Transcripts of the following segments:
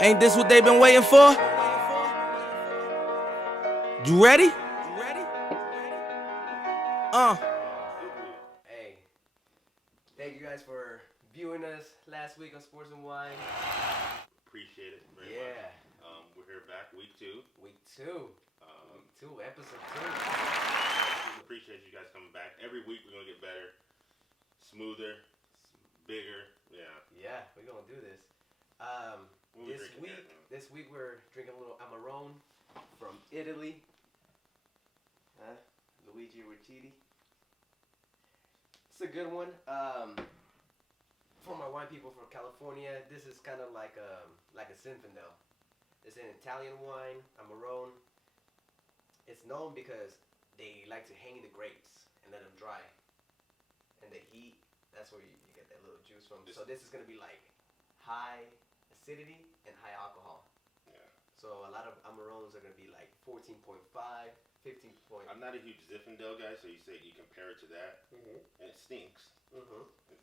Ain't this what they been waiting for? You ready? Hey, thank you guys for viewing us last week on Sports and Wine. Appreciate it very much. Yeah. We're here back, week two. Week two, episode 2. Appreciate you guys coming back. Every week we're gonna get better, smoother, bigger. Yeah, we're gonna do this. This week we're drinking a little Amarone from Italy. Luigi righetti. It's a good one. For my wine people from California, this is kind of like a Zinfandel. It's an Italian wine, Amorone. It's known because they like to hang the grapes and let them dry. And the heat, that's where you get that little juice from. So this is going to be like high acidity and high alcohol. Yeah. So a lot of Amarones are going to be like 14.5, 15 point. I'm not a huge Zinfandel guy, so you say you compare it to that, and it stinks. It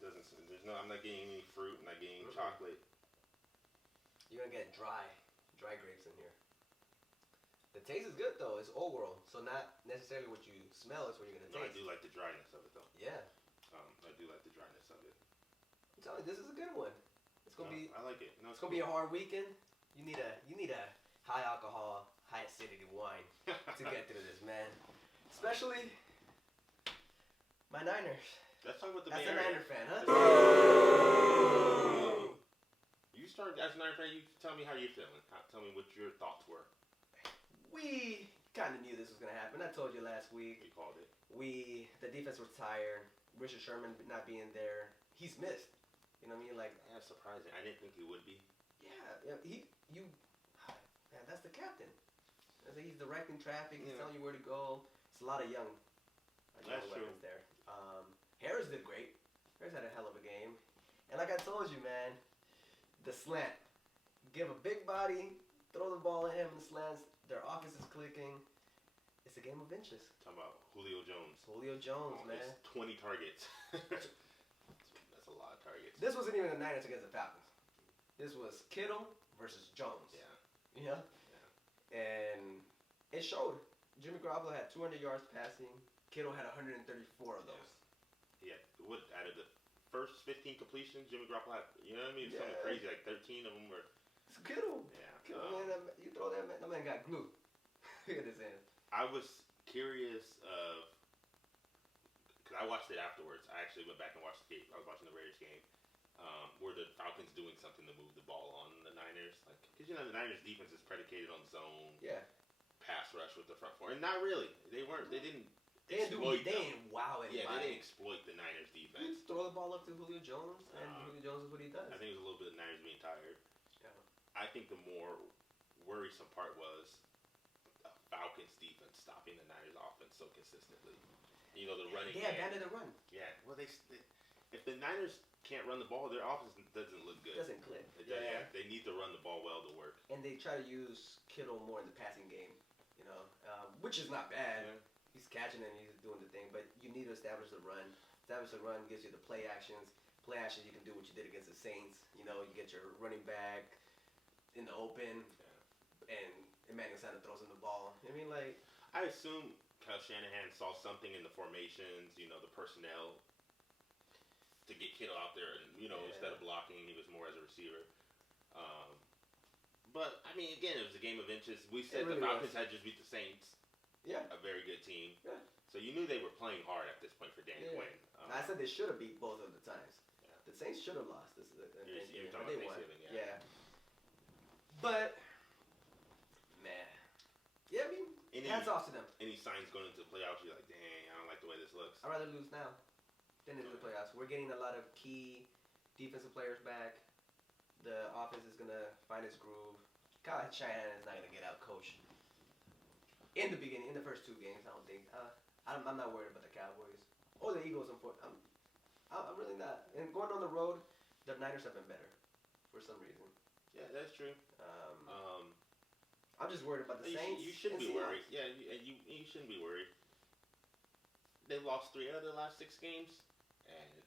doesn't. I'm not getting any fruit. I'm not getting any chocolate. You're gonna get dry grapes in here. The taste is good though. It's old world, so not necessarily what you smell is what you're gonna taste. I do like the dryness of it though. Yeah. I do like the dryness of it. I'm telling you, this is a good one. It's gonna be. I like it. No, it's gonna be a hard weekend. You need a high alcohol, high acidity wine to get through this, man. Especially my Niners. Let's talk about the That's Bay a Area. Niner fan, huh? You start as a Niner fan. You tell me how you're feeling. Tell me what your thoughts were. We kind of knew this was gonna happen. I told you last week. You called it. The defense was tired. Richard Sherman not being there. He's missed. You know what I mean? Like, that's surprising. I didn't think he would be. Yeah. Man, that's the captain. He's directing traffic. He's telling you where to go. It's a lot of young weapons there. Harris did great. Harris had a hell of a game. And like I told you, man, the slant. Give a big body, throw the ball at him in the slants. Their offense is clicking. It's a game of inches. Talking about Julio Jones. Man. 20 targets. That's a lot of targets. This wasn't even the Niners against the Falcons. This was Kittle versus Jones. Yeah. And it showed. Jimmy Garoppolo had 200 yards passing. Kittle had 134 of those. Yeah. What out of the first 15 completions, Jimmy Garoppolo had? You know what I mean? Something crazy. Like 13 of them were. It's Kittle. Yeah. Kittle, man. You throw that man got glue. Look at his hands. I was curious because I watched it afterwards. I actually went back and watched the game. I was watching the Raiders game. Were the Falcons doing something to move the ball on the Niners? Like, because the Niners defense is predicated on zone. Yeah. Pass rush with the front four, and not really. They weren't. They didn't. They didn't wow anybody. Yeah, they didn't exploit the Niners defense. You throw the ball up to Julio Jones, and Julio Jones is what he does. I think it was a little bit of the Niners being tired. Yeah. I think the more worrisome part was Falcons defense stopping the Niners offense so consistently. You know, the running game. They abandoned the run. Yeah. Well, if the Niners can't run the ball, their offense doesn't look good. Doesn't click. They need to run the ball well to work. And they try to use Kittle more in the passing game, which is not bad. Yeah. He's catching and he's doing the thing, but you need to establish the run. Establish the run gives you the play actions. Play actions, you can do what you did against the Saints. You get your running back in the open, and Emmanuel Sanders throws him the ball. I mean, like, I assume Kyle Shanahan saw something in the formations, the personnel, to get Kittle out there, and instead of blocking, he was more as a receiver. But I mean, again, it was a game of inches. We said really the Falcons had just beat the Saints. Yeah, a very good team. Yeah. So you knew they were playing hard at this point for Dan Quinn. I said they should have beat both of the times. Yeah. The Saints should have lost this. You're talking they about won. Thanksgiving, Yeah. But man, yeah, I mean, hats off to them. Any signs going into the playoffs? You're like, dang, I don't like the way this looks. I'd rather lose now than into the playoffs. We're getting a lot of key defensive players back. The offense is gonna find its groove. Kyle Shanahan is not gonna get out coached. In the beginning, in the first 2 games, I don't think. I'm not worried about the Cowboys or the Eagles. I'm really not. And going on the road, the Niners have been better for some reason. Yeah, that's true. I'm just worried about the Saints. You shouldn't be worried. Yeah, you shouldn't be worried. They've lost 3 out of their last 6 games, and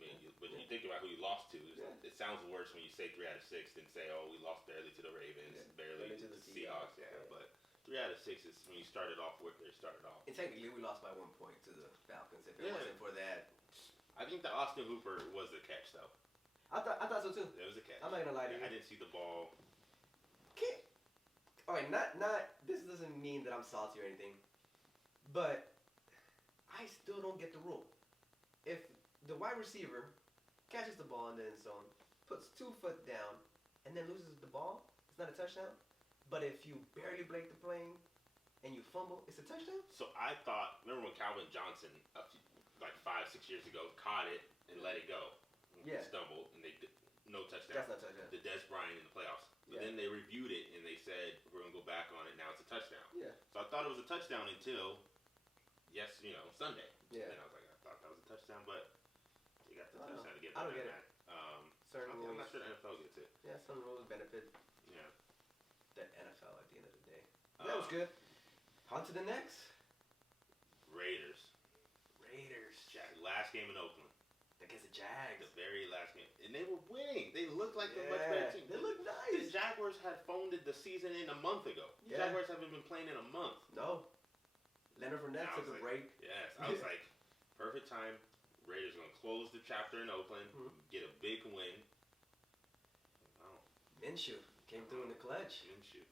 mean, but you think about who you lost to. Yeah. It sounds worse when you say 3 out of 6 than say, oh, we lost barely to the Ravens, barely to the Seahawks. Yeah, but 3 out of 6 is when you started off where they started off. And technically, we lost by 1 point to the Falcons. If it wasn't for that, I think the Austin Hooper was the catch, though. I thought so too. It was a catch. I'm not gonna lie to you. I didn't see the ball. All right, not. This doesn't mean that I'm salty or anything, but I still don't get the rule. If the wide receiver catches the ball in the end zone, puts 2 foot down, and then loses the ball, it's not a touchdown. But if you barely break the plane and you fumble, it's a touchdown. So I thought, remember when Calvin Johnson, like 5-6 years ago, caught it and let it go, Yeah. stumbled, and they did, no touchdown. That's not a touchdown. The Des Bryant in the playoffs. But then they reviewed it and they said we're gonna go back on it. Now it's a touchdown. Yeah. So I thought it was a touchdown until Sunday. Yeah. And I was like, I thought that was a touchdown, but you got the I don't touchdown to get I don't that. get it. I'm Certain not sure the NFL gets it. Yeah, some rules benefit Yeah. the NFL at the end of the day. That was good. On to the next. Raiders. Last game in Oakland. Against the Jags. The very last game. And they were winning. They looked like a much better team. They look The nice. Jaguars had phoned the season in a month ago. The Yeah. Jaguars haven't been playing in a month. No. Leonard Fournette I took was a like, break. Yes. I was like, perfect time. Raiders going to close the chapter in Oakland, get a big win. Oh, Minshew came through in the clutch. Minshew.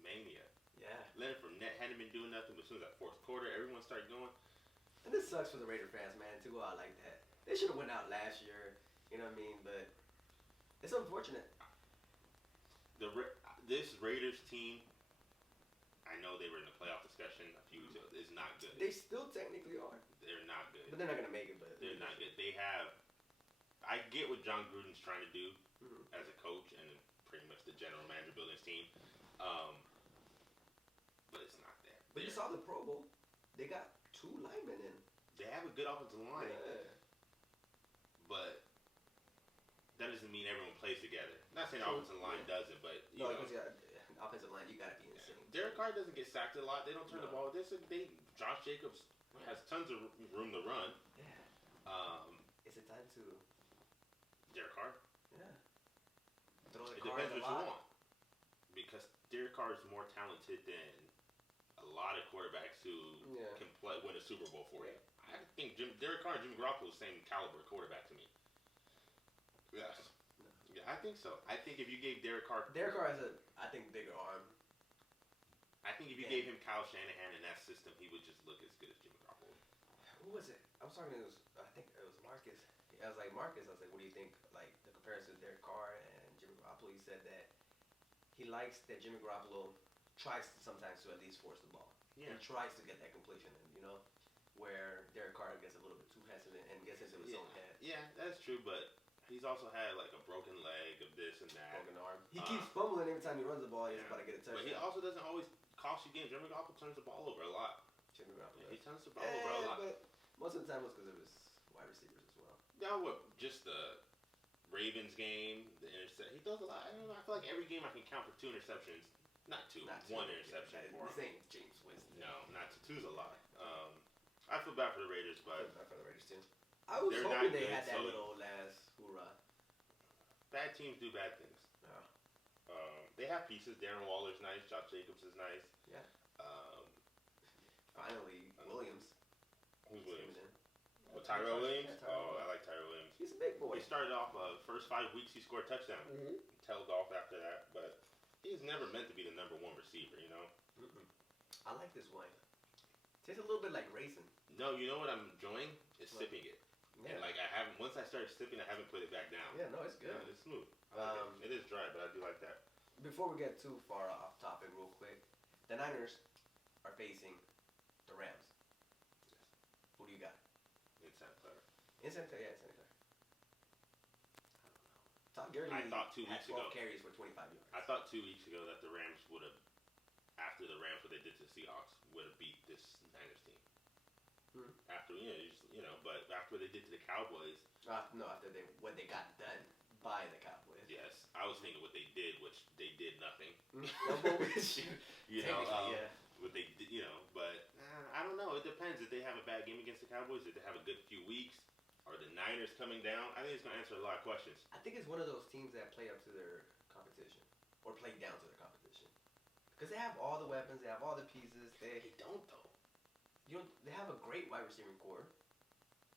Mania. Yeah. Leonard Fournette hadn't been doing nothing, but as soon as that fourth quarter, everyone started going. And this sucks for the Raider fans, man, to go out like that. They should have went out last year, you know what I mean? But it's unfortunate. This Raiders team, I know they were in the playoff discussion a few weeks ago, is not good. They still technically are. They're not good. But they're not going to make it. But They're not good. I get what John Gruden's trying to do as a coach and pretty much the general manager building his team. But it's not there. But you saw the Pro Bowl. They got 2 linemen in. They have a good offensive line. Yeah. But that doesn't mean everyone plays together. Not saying the offensive line doesn't, but you know. Because offensive line, you got to be insane. Derek Carr doesn't get sacked a lot. They don't turn the ball. Josh Jacobs has tons of room to run. Yeah. Is it time to Derek Carr? Yeah. Throw the It car depends in what the you lot. want. Because Derek Carr is more talented than a lot of quarterbacks who can win a Super Bowl for you. I think Derek Carr and Jimmy Garoppolo are the same caliber quarterback to me. Yes. No. Yeah, I think so. I think if you gave Derek Carr has a, bigger arm. I think if you gave him Kyle Shanahan in that system, he would just look as good as Jimmy Garoppolo. Who was it? I was talking to I think it was Marcus. I was like, Marcus, I was like, what do you think, like, the comparison to Derek Carr and Jimmy Garoppolo? He said that he likes that Jimmy Garoppolo tries sometimes to at least force the ball. Yeah. He tries to get that completion, where Derek Carr gets a little bit too hesitant and gets into his own head. Yeah, that's true, but he's also had like a broken leg of this and that. Broken arm. He keeps fumbling every time he runs the ball. He's about to get a touchdown. But he also doesn't always cost you games. Jimmy Garoppolo turns the ball over a lot. Jimmy Garoppolo. He turns the ball over a lot. But most of the time it was because of his wide receivers as well. Now what? Just the Ravens game, the interception. He does a lot. I don't know. I feel like every game I can count for 2 interceptions. Not 2. One interception for him. Same James Winston. No, not 2. 2's a lot. I feel bad for the Raiders, but I feel bad for the Raiders too. I was hoping they had that little last hoorah. Bad teams do bad things. Yeah. They have pieces. Darren Waller's nice. Josh Jacobs is nice. Yeah. Finally, Williams. Who's Williams? Well, Tyrell Williams? Yeah, Tyrell I like Tyrell Williams. He's a big boy. He started off first 5 weeks, he scored a touchdown. Tailed off after that, but he's never meant to be the number 1 receiver, I like this wine. Tastes a little bit like raisin. No, you know what I'm enjoying? Is sipping it. Yeah. And once I started sipping, I haven't put it back down. Yeah, no, it's good. Yeah, it's smooth. I like it is dry, but I do like that. Before we get too far off topic real quick, the Niners are facing the Rams. Who do you got? In Santa Clara. In Santa Clara, yeah, Santa Clara. Todd Gurley I thought 2 had weeks 12 ago. carries for 25 yards. I thought 2 weeks ago that the Rams would have, after the Rams, what they did to the Seahawks, would have beat this Niners team. After, but after what they did to the Cowboys. No, after what they got done by the Cowboys. Yes, I was thinking what they did, which they did nothing. What they did, but I don't know. It depends. If they have a bad game against the Cowboys, if they have a good few weeks, are the Niners coming down, I think it's going to answer a lot of questions. I think it's one of those teams that play up to their competition. Or play down to their competition. Because they have all the weapons, they have all the pieces. They don't, though. They have a great wide receiving core.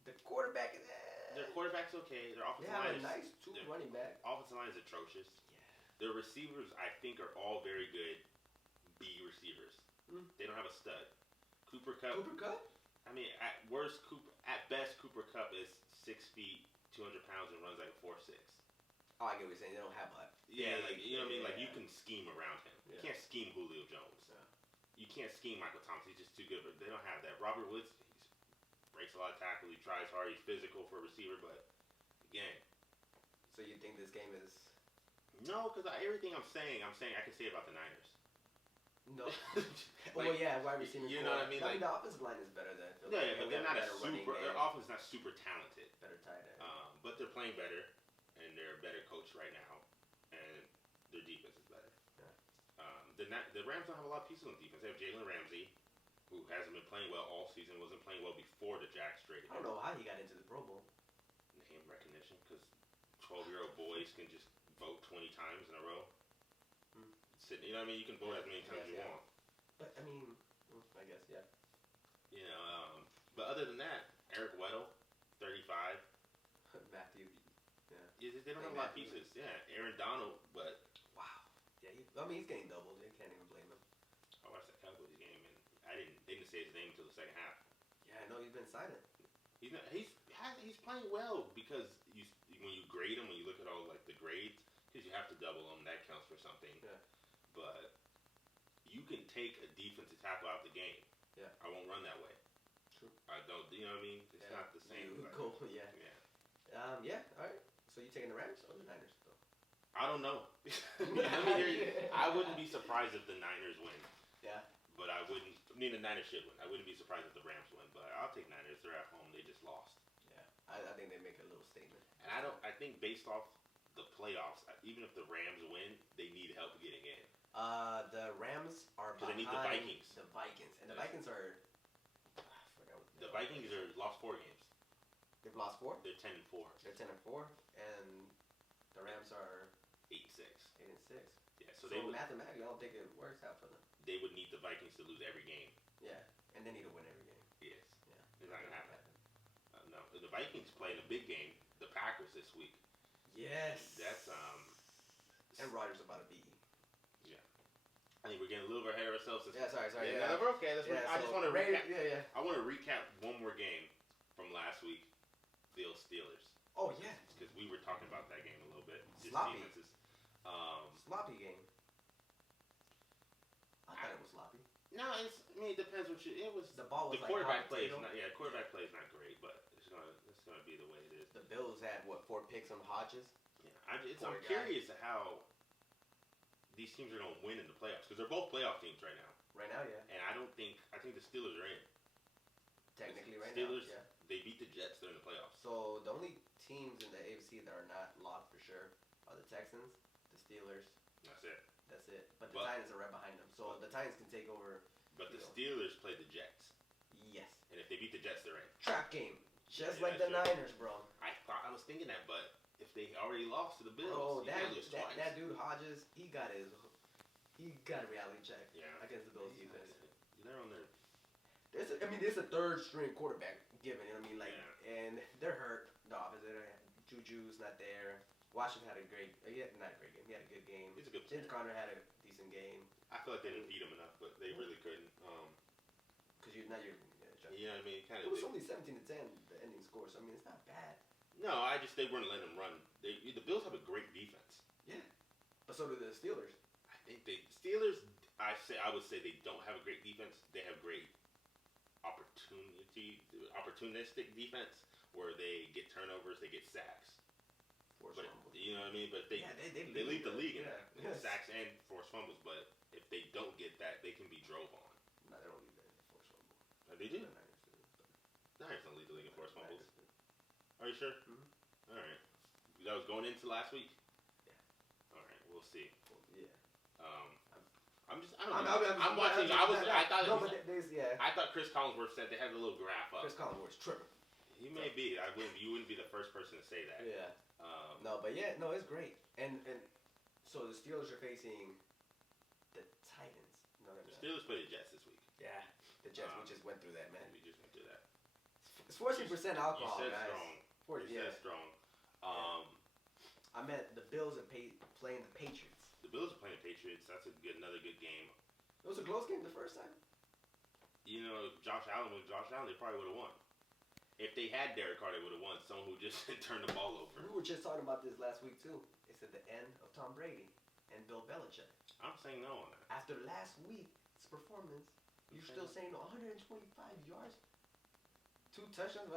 The quarterback is... Their quarterback's okay. Their offensive They have line a nice running back. Offensive line is atrocious. Yeah. Their receivers, I think, are all very good B receivers. They don't have a stud. Cooper Kupp. I mean, at best, Cooper Kupp is 6 feet, 200 pounds, and runs like a 4.6. Oh, I get what you're saying. They don't have a... Yeah, like, you know what I mean? Like, you can scheme around him. Yeah. You can't scheme Julio Jones. Yeah. You can't scheme Michael Thomas. He's just too good. But they don't have that. Robert Woods, he breaks a lot of tackles. He tries hard. He's physical for a receiver. But, again... So you think this game is... No, because everything I can say about the Niners. No. Well, yeah, wide receiver. You know what I mean? The offensive line is better than Philly. Yeah, but they're not their offense is not super talented. Better tight end. But they're playing better, and they're a better coach right now, and their defense is better. Yeah. The Rams don't have a lot of pieces on defense. They have Jalen Ramsey, who hasn't been playing well all season, wasn't playing well before the Jacks traded him. I don't know how he got into the Pro Bowl. Name recognition, because 12-year-old boys can just vote 20 times in a row. You know what I mean? You can vote as many times as you want. But, I mean, I guess, yeah. You know, but other than that, Eric Weddle, 35. Matthew, yeah. They don't have a lot of pieces. Yeah, Aaron Donald, but... Wow. Yeah, he's getting doubled. You can't even blame him. I watched that Cowboys game, and they didn't say his name until the second half. Yeah, I know, he's been silent. He's playing well because when you grade him, when you look at all like the grades, because you have to double him, that counts for something. Yeah. But you can take a defensive tackle out the game. Yeah. I won't run that way. True. I don't. You know what I mean? It's not the same. Cool. Yeah. Yeah. Yeah. All right. So you taking the Rams or the Niners though? I don't know. Let me hear you. I wouldn't be surprised if the Niners win. Yeah. But I wouldn't. I mean, the Niners should win. I wouldn't be surprised if the Rams win. But I'll take Niners. They're at home. They just lost. Yeah. I think they make a little statement. And I think based off the playoffs, even if the Rams win, they need help getting in. The Rams are behind they need the Vikings. The Vikings. And the Vikings are... I forgot what the Vikings are lost 4 games. They've lost 4? They're 10-4. They're 10-4. And the Rams are... 8-6. 8-6. Yeah, so mathematically, I don't think it works out for them. They would need the Vikings to lose every game. Yeah, and they need to win every game. Yes. Yeah. It's not going to happen. No. The Vikings playing a big game, the Packers this week. Yes. That's, And Rodgers about to be... I think we're getting a little bit ahead of ourselves. Yeah, sorry. Yeah, no, we're okay. I just want to recap. Yeah. I want to recap one more game from last week. Bills Steelers. Oh yeah. Because we were talking about that game a little bit. Sloppy. Defenses. Sloppy game. I thought it was sloppy. No, it depends what it was. The ball was the quarterback play is not. Yeah, quarterback play is not great, but it's gonna be the way it is. The Bills had 4 picks on Hodges. Yeah, I'm curious how these teams are going to win in the playoffs because they're both playoff teams right now. Right now, yeah. And I think the Steelers are in. Technically, right Steelers, now, yeah. They beat the Jets. They're in the playoffs. So the only teams in the AFC that are not locked for sure are the Texans, the Steelers. That's it. But the Titans are right behind them. So the Titans can take over. But the Steelers play the Jets. Yes. And if they beat the Jets, they're in. Trap game. Just like the Niners, bro. I was thinking that, but if they already lost to the Bills, bro, that dude Hodges, he got a reality check. Yeah. Against the Bills defense. They're on their. There's a 3rd string quarterback given. You know what I mean? Like, and they're hurt. The opposite. Juju's not there. Washington had not a great game. He had a good game. He's a good James Conner had a decent game. I feel like they didn't beat him enough, but they really couldn't. Because you know what I mean? It was only 17-10 the ending score, so I mean it's not bad. No, they weren't letting them run. The Bills have a great defense. Yeah, but so do the Steelers. I think Steelers. I would say they don't have a great defense. They have great opportunistic defense where they get turnovers, they get sacks. But you know what I mean? But they lead the league in that. Yes. Sacks and forced fumbles. But if they don't get that, they can be drove on. No, they don't lead the forced fumble. They do. Niners don't lead the league in forced fumbles. Are you sure? Mm-hmm. All right. That was going into last week. Yeah. All right. We'll see. Yeah. I'm watching. I thought Chris Collinsworth said they had a little graph up. Chris Collinsworth's tripping. He may be. You wouldn't be the first person to say that. Yeah. No, but yeah, no, it's great. And so the Steelers are facing the Titans. No, the Steelers play the Jets this week. Yeah, the Jets. We just went through that, man. We just went through that. It's 14% alcohol, you said guys. Strong. You said strong. I meant the Bills are playing the Patriots. The Bills are playing the Patriots. That's another good game. It was a close game the first time. You know, Josh Allen, they probably would have won. If they had Derek Carr, they would have won. Someone who just turned the ball over. We were just talking about this last week, too. It's at the end of Tom Brady and Bill Belichick. I'm saying no on that. After last week's performance, you're still saying 125 yards? 2 touchdowns?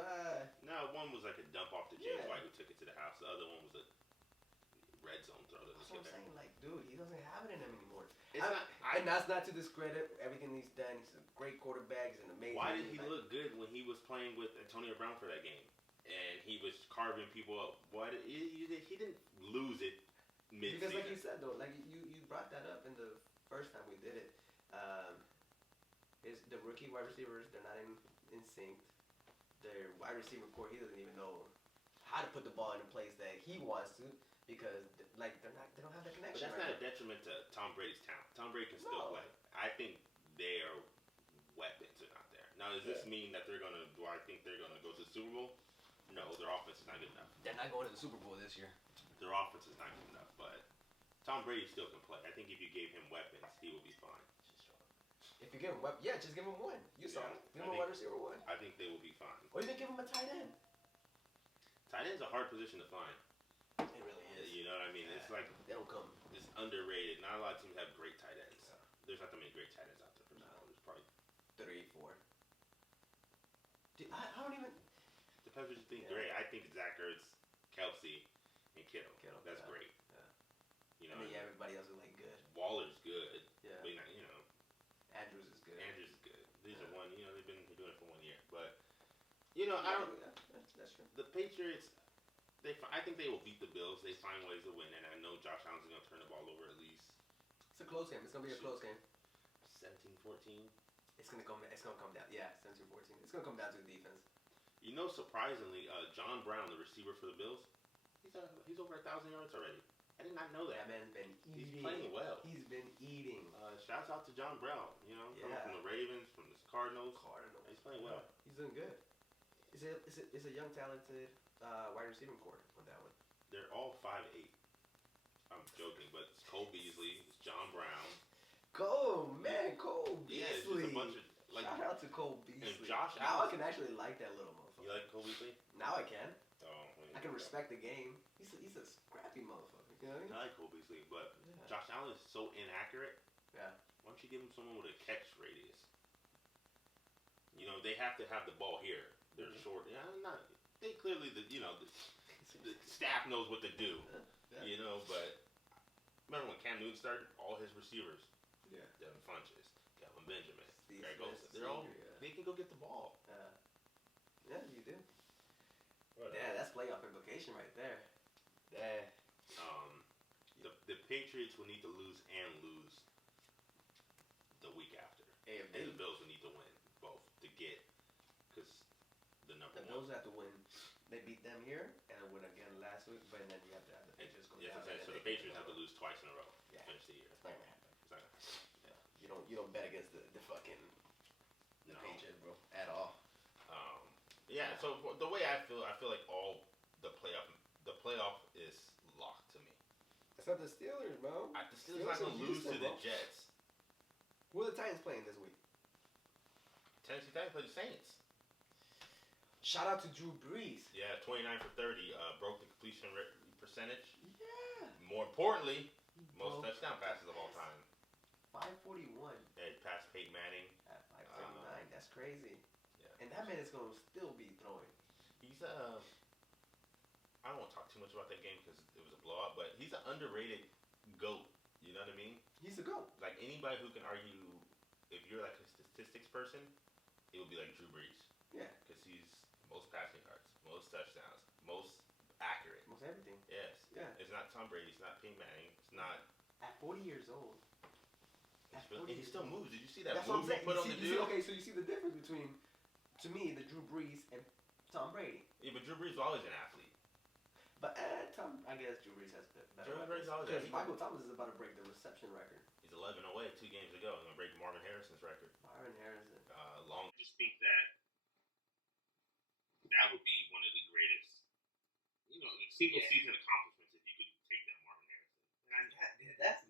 No, one was like a dump off to James White who took it to the house. The other one was a red zone throw. That's what I'm saying. Like, dude, he doesn't have it in him anymore. And that's not to discredit everything he's done. He's a great quarterback. He's an amazing. Why did he look good when he was playing with Antonio Brown for that game? And he was carving people up. Why did he didn't lose it mid-season? Because like you said, though, like you brought that up in the first time we did it. Is the rookie wide receivers, they're not in sync. Their wide receiver core, he doesn't even know how to put the ball in a place that he wants to because like they don't have that connection. But that's not a detriment to Tom Brady's talent. Tom Brady can still play. I think their weapons are not there. Now, does this mean that do I think they're gonna go to the Super Bowl? No, their offense is not good enough. They're not going to the Super Bowl this year. Their offense is not good enough, but Tom Brady still can play. I think if you gave him weapons, he would be fine. If you give him weapons, just give him one. You saw it. Give him a wide receiver one. I think they will be fine. Or even give him a tight end. Tight end's a hard position to find. It really is. You know what I mean? It's like they don't come. It's underrated. Not a lot of teams have great tight ends. There's not that many great tight ends out there. There's probably 3, 4. Dude, I don't even. Depends what you think. Great. I think Zach Ertz, Kelsey, and Kittle. That's great. Yeah. You know. I mean, everybody else is like good. Waller's good. Yeah. But you know. Andrews is good. Andrews is good. These are they've been doing it for 1 year. But you know, I don't. That's true. The Patriots. I think they will beat the Bills. They find ways to win, and I know Josh Allen's going to turn the ball over at least. It's a close game. It's going to be a close game. 17-14. It's going to come down. Yeah, 17-14. It's going to come down to the defense. You know, surprisingly, John Brown, the receiver for the Bills, he's over 1,000 yards already. I did not know that. That man's been eating. He's playing well. He's been eating. Shouts out to John Brown. You know, coming from the Ravens, from the Cardinals. He's playing well. He's doing good. It's a young, talented wide receiving core on that one. They're all 5'8". I'm joking, but it's Cole Beasley, it's John Brown. Cole Beasley. Yeah, it's just a bunch of shout out to Cole Beasley. And Josh now Allen. I can actually like that little motherfucker. You like Cole Beasley? Now I can. Oh, I can respect the game. He's a scrappy motherfucker. You know what I mean? I like Cole Beasley, but Josh Allen is so inaccurate. Yeah. Why don't you give him someone with a catch radius? You know, they have to have the ball here. They're short. Yeah, they clearly, the staff knows what to do. Yeah. You know, but remember when Cam Newton started? All his receivers. Yeah. Devin Funches, Kelvin Benjamin, Greg Olsen. They can go get the ball. Yeah, you do. Yeah, that's playoff implication right there. Yeah. The Patriots will need to lose the week after. And the Bills will need to win both to get, because the Bills have to win. They beat them here and win again last week, but then you have to have the Patriots go down. So the Patriots have to lose twice in a row to finish the year. It's not gonna happen. Yeah. You don't bet against the fucking Patriots, bro, at all. Yeah. So the way I feel like all the playoff is locked to me. It's not the Steelers, bro. The Steelers not gonna lose to the Jets. Who are the Titans playing this week? Tennessee Titans play the Saints. Shout out to Drew Brees. Yeah, 29 for 30. Broke the completion percentage. Yeah. More importantly, most touchdown passes of all time. 541. Yeah, he passed Peyton Manning. At 539. That's crazy. Yeah. And that man is going to still be throwing. He's I don't want to talk too much about that game because it was a blowout, but he's an underrated GOAT. You know what I mean? He's a GOAT. Like anybody who can argue, if you're like a statistics person, it would be like Drew Brees. Yeah. Because he's most passing yards, most touchdowns, most accurate. Most everything. Yes. Yeah. It's not Tom Brady. It's not Peyton Manning. It's not. At 40 years old. And he still moves. Did you see that That's move he put on the dude? Okay, so you see the difference between, to me, the Drew Brees and Tom Brady. Yeah, but Drew Brees was always an athlete. But I guess Drew Brees has better. Drew Brees always. Because Michael Thomas is about to break the reception record. He's 11 away 2 games ago. He's gonna break Marvin Harrison's record. Marvin Harrison. I just think that would be one of the greatest, single season accomplishments if you could take down Marvin Harrison. That's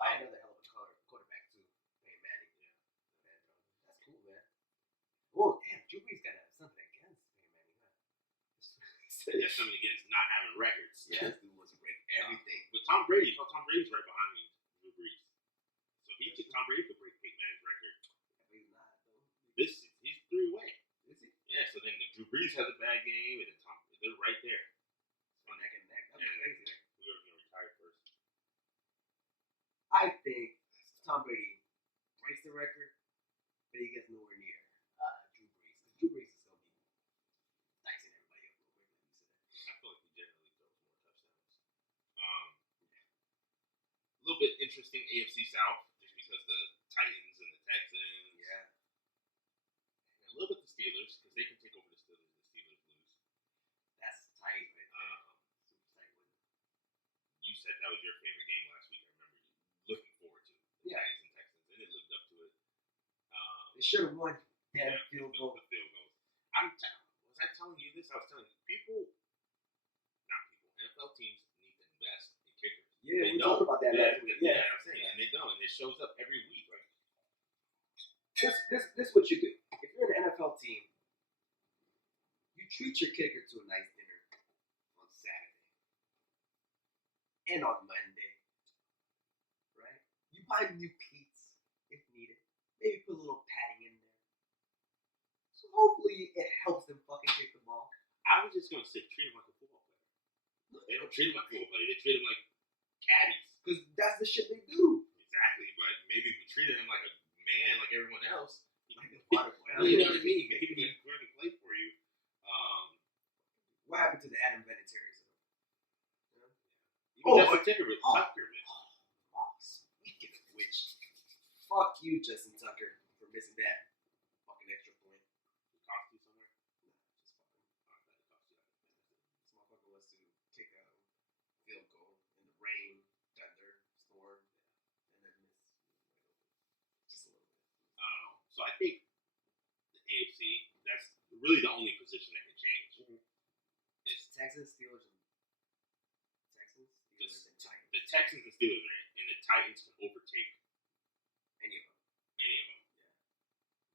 I had another hell of a quarterback too, Peyton Manning. Yeah, that's cool, man. Whoa, damn, Drew Brees got something against Peyton Manning, huh? He has something against not having records. Yeah, this dude wants to break everything. But Tom Brady's right behind me, Drew Brees. So Tom Brady could break Peyton Manning's record. Yeah, but he's not though. He's 3 away. Is he? Yeah. So then Drew Brees has a bad game, and then they're right there. So neck and neck. That's crazy. Whoever's gonna retire first. I think Tom Brady breaks the record, but he gets nowhere near Drew Brees. Because Drew Brees is going to be dicing everybody up real quick, like you said. I feel like he generally throws more touchdowns. A little bit interesting AFC South, just because the Titans and the Texans. Yeah. And a little bit the Steelers, because they can take over the Steelers if the Steelers lose. That's tight right there. Super tight win. You said that was your favorite game last week. I remember you looking forward to it. The Titans and Texans, and it lived up to it. They should have won. Damn field goal. The field goals. Was I telling you this? I was telling you. NFL teams need to invest in kickers. Yeah, we talked about that last week. Yeah, I'm saying, and they don't, and it shows up every week. Like, this is what you do. If you're an NFL team, you treat your kicker to a nice dinner on Saturday and on Monday, right? You buy new cleats if needed. Maybe put a little padding in there. So hopefully it helps them fucking kick the ball. I was just gonna say, treat him like a football player. They don't treat him like a football player. They treat him like caddies. Because that's the shit they do. Exactly, but maybe if we treated him like a man, like everyone else, Like a water boy. you know what I mean? Maybe he'd learn to play for you. What happened to the Adam Vinatieri's? Justin Tucker with Tucker, man. Speaking of which, fuck you, Justin Tucker, for missing that fucking extra point. It cost you somewhere? No, just fuck him. This motherfucker was to kick a field goal in the rain, thunder, storm, and then miss. Just a little bit. So I think the AFC, that's really the only position that can change. Is Texans, Steelers, and Titans. The Texans and Steelers are in, and the Titans can overtake Any of them. Yeah.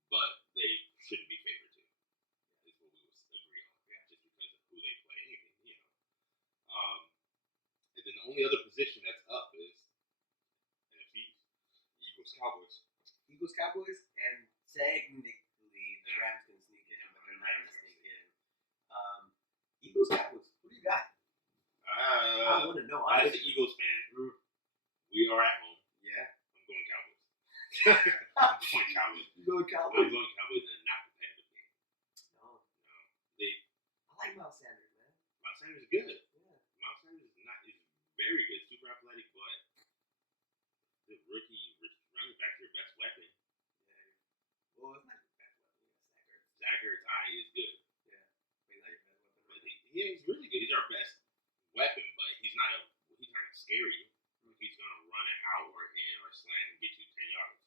But they shouldn't be favored too. Is what we would agree on. Yeah. Just because of who they play, anything, And then the only other position that's up is NFC Eagles, Cowboys, and technically the Rams can sneak in, but they're not going to sneak in. Eagles, Cowboys. Who do you got? I want to know. As an Eagles fan, we are at home. Yeah. I'm going Cowboys. I'm going Cowboys. You going Cowboys? I'm going Cowboys in a not competitive game. No. I like Miles Sanders, man. Miles Sanders is good. Yeah. Miles Sanders is very good, super athletic, but the rookie running back, your best weapon. Yeah. Well, it's not your best weapon. Zach Ertz is good. Yeah. But he's not your best weapon. Right? He's really good. He's our best weapon, but he's not gonna scare you. He's gonna run it out or in or slant and get you 10 yards.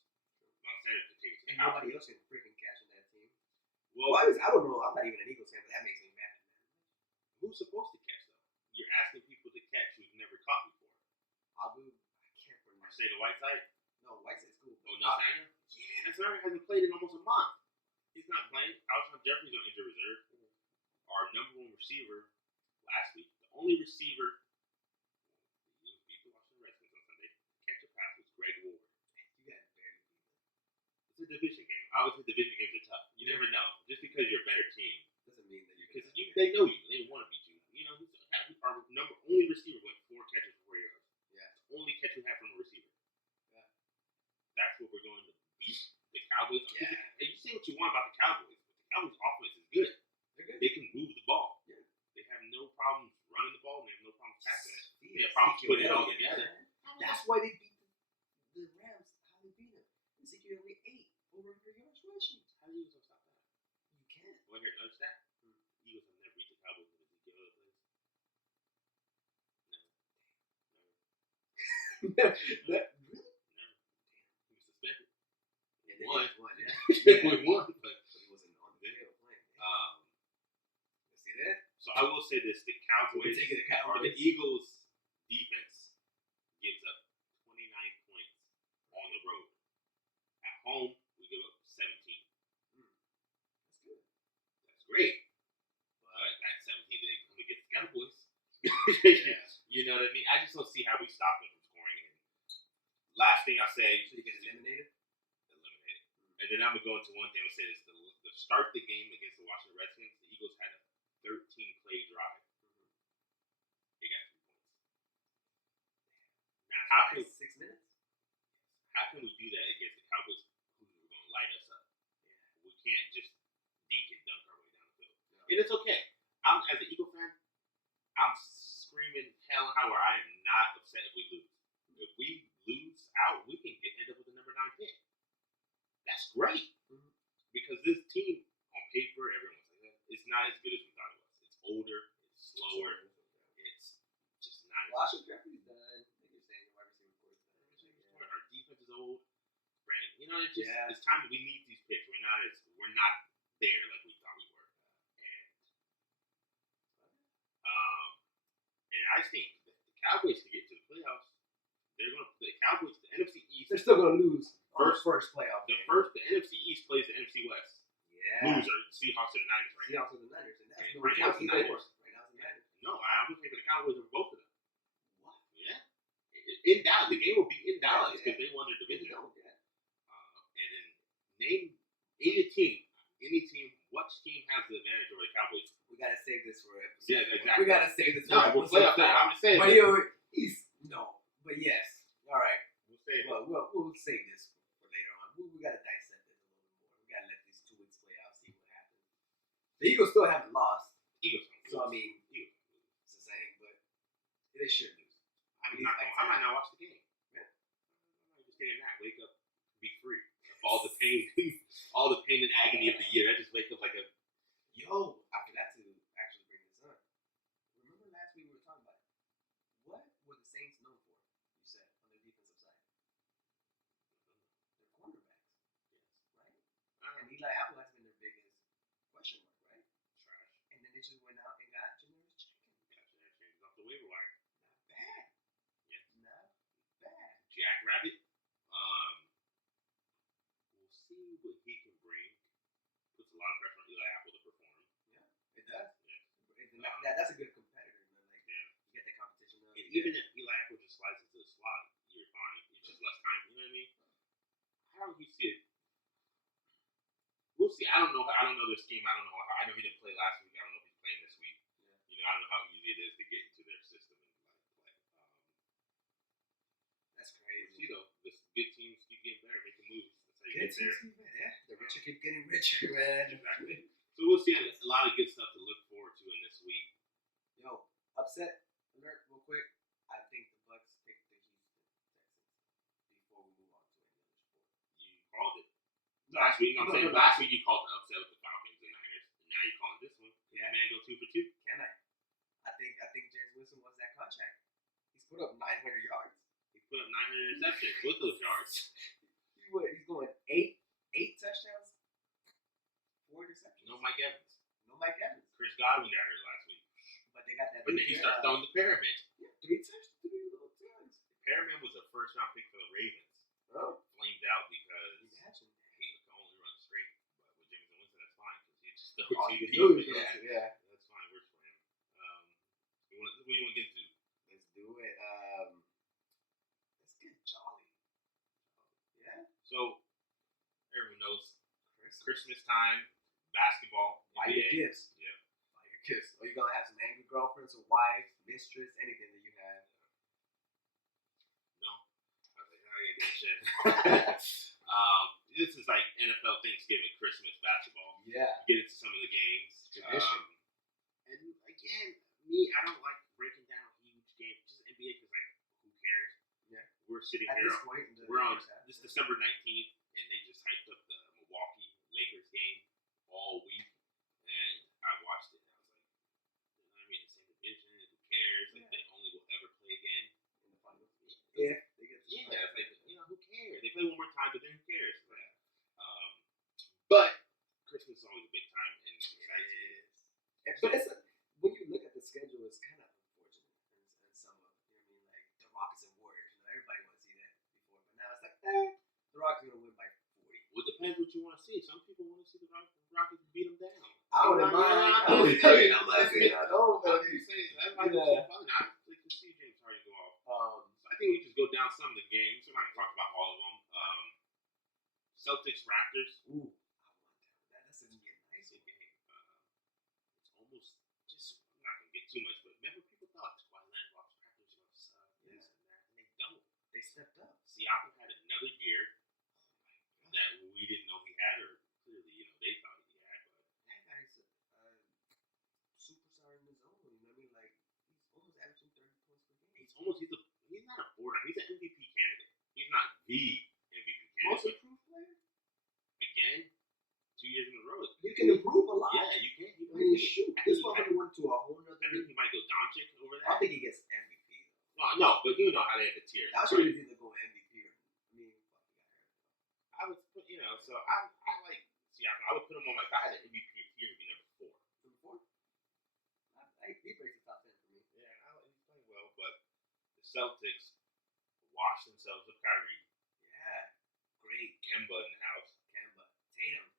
Miles Sanders can take it to the house. Nobody else can freaking catch in that team. Well, I don't know. I'm not even an Eagles fan, but that makes me mad. Who's supposed to catch though? You're asking people to catch who've never caught before. I can't remember. Marcelo Whiteside? No, Whiteside's cool. Oh, no, Sanger? Yeah, Sanger hasn't played in almost a month. He's not playing. Alshon Jeffrey's on injured reserve. Our number one receiver last week, the only receiver who beat the Washington Redskins on Sunday, catch a pass was Greg Ward. You got barely beat them. It's a division game. I always say division games are tough. You never know. Just because you're a better team doesn't mean that you're because they know you. They want to beat you. Our only receiver went 4 catches for 4 yards. Yeah. It's the only catch we have from a receiver. Yeah. That's what we're going to beat the Cowboys. Yeah. And you say what you want about the Cowboys, but the Cowboys' offense is good. They're good. They can move the ball. Yeah. They have no problems running the ball. And they have no problems passing it. Yeah, They have problems putting it all together. That's why they beat the Rams. How they beat them? Ezekiel only 8 over 100 yards rushing. How do you stop that? You can't. Well, here, Really? He was suspended. And then Won. he won, yeah. We won, but he wasn't on the field playing. See that? So I will say this: the Cowboys or the Eagles' defense gives up 29 points on the road. At home, we give up 17. That's good. That's great. But at 17, they come against the Cowboys. Yeah. You know what I mean? I just don't see how we stop them from scoring. And last thing I say, So you get eliminated. And then I'm gonna go into one thing. I'm gonna say this: the start the game against the Washington Redskins, the Eagles had a 13-play drive. They got 3 points. Now, how can 6 minutes? How can we do that against the Cowboys who are going to light us up? Yeah. We can't just dink and dunk our way down the field. No. And it's okay. As an Eagle fan, I'm screaming hell and high where I am not upset if we lose. If we lose out, we can end up with the number 9 pick. That's great. Mm-hmm. Because this team, on paper, everyone's like, it's not as good as we thought it was. It's older, it's slower, it's just not as good. Washington Jeffrey's done. You're saying your wide receiver core is done. Our defense is old. Brandon, you know, it's time that we need these picks. We're not there like we thought we were. And I think that the Cowboys to get to the playoffs, the Cowboys, the NFC East. They're still gonna lose first playoff. The NFC East plays the NFC West. Yeah. Loser, Seahawks or the Niners, right? Seahawks or the Niners, and that's no right now it's the Niners. Right now it's the Niners. No, I'm looking for the Cowboys over both of them. What? Yeah. In Dallas, the game will be in Dallas because they won their division. Yeah. And then name any team. Which team has the advantage over the Cowboys? We gotta save this for episode. Yeah, exactly. We gotta save this. No, we'll play up there. I'm just saying. But but yes. All right. We'll save this for later on. We gotta dissect this a little bit more. We gotta let these 2 weeks play out, see what happens. The Eagles still haven't lost. So I mean, it's the same, but they should lose. I might not watch the game. Yeah. I might just take a nap, wake up, be free. All the pain, all the pain and agony of the year. I just wake up like a. I forgot to actually bring this up. Remember last week we were talking about what were the Saints known for? You said on their defensive side, their cornerbacks. Yes, right. And Eli Apple has been their biggest question mark, right? Trash. And then they just went out and got Janoris Jenkins. Off the waiver wire. Not bad. Yeah. Not bad. Jack Rabbit. We'll see what he can bring. Puts a lot of pressure on Eli Apple to perform. Yeah, it does. Yeah. That's a good competitor, man. Like, you get the competition. Even if Eli Apple just slides into the slot, you're fine. It's just less time. You know what I mean? How do you see it? We'll see. I don't know their scheme. I know he didn't play last week. I don't know if he's playing this week. Yeah. You know, I don't know how easy it is to get into their system and play. That's crazy. See though, the good teams keep getting better, making moves. That's how you get there. Yeah, the richer keep getting richer, man. Exactly. So we'll see. A lot of good stuff to look forward to in this week. Upset alert, real quick. I think the Bucks picked the Houston Texans before we move on to any other sport. You called it last week. Last week you called the upset with the Falcons and Niners, and now you're calling this one. Can the man go 2 for 2? Can I? I think James Winston wants that contract. He's put up 900 yards. He put up 900 interceptions with those yards. He's going 8 touchdowns, 4 interceptions. No Mike Evans. Chris Godwin got hurt last week. But they got that. But then he starts throwing the pyramid. Yeah, 3 little times. Pyramid was a first-round pick for the Ravens. Oh. Flamed out because he could only run straight. But with Jameson Winston, that's fine because he just throws Yeah. That's fine. We're just playing. What do you want to get to? Let's do it. Let's get jolly. Yeah. So everyone knows Christmas time, basketball, buy your gifts. Yeah. Buy your gifts. Or you're gonna have some angry girlfriends or wives, mistress, anything that you have. No. I was like, I ain't that shit. This is like NFL Thanksgiving, Christmas basketball. Yeah. Get into some of the games. Tradition. And again, I don't like breaking down huge games. Just NBA because who cares? Yeah. We're sitting here. We're on this December 19th, and they just hyped up the Milwaukee Lakers game all week, and I watched it. And I was like, they're not in the same division. Who cares? Like they only will ever play again in the finals. fine, but then who cares? Right? But Christmas is always a big time, and it is. But when you look at the schedule, it's kind of unfortunate in some of it. You know what I mean? Like the Rockets and Warriors. Everybody wants to see that before, but now it's like, the Rockets are gonna win by 40. Well, it depends what you want to see. Some people want to see the Rockets beat them down. I wouldn't mind. I wouldn't tell you. I'm not saying I don't. That's like fun. I like to see James Harden go off. So I think we just go down some of the games. We're not going to talk about all of them. Celtics Raptors. Ooh, I want that. That's gonna be a nice game. It's almost just. I'm not going to get too much, but remember people thought Kawhi Leonard lost Raptors were this and that, and they don't. They stepped up. Siakam had another year that we didn't know he had, or clearly, they thought he had, but that guy's a superstar in his own. You know what I mean? Like he's almost averaging 30 points per game. He's not a borderline. He's an MVP candidate. He's not the MVP candidate. Most improved player. Again, 2 years in a row. You can improve a lot. Yeah, you can. I mean, shoot. This motherfucker went to a whole nother. I think he might go Doncic over that. I don't think he gets MVP though. Well, no, but you know how they have the tiers. I should either go MVP or fuck, he got hurt. I would put, so I like Siakam. I would put him on if I had an MVP tier, it'd be number 4. Number 4? He breaks the top 10 for me. Yeah, he's playing well, but the Celtics washed themselves with Kyrie. Yeah, great. Kemba in the house. Tatum.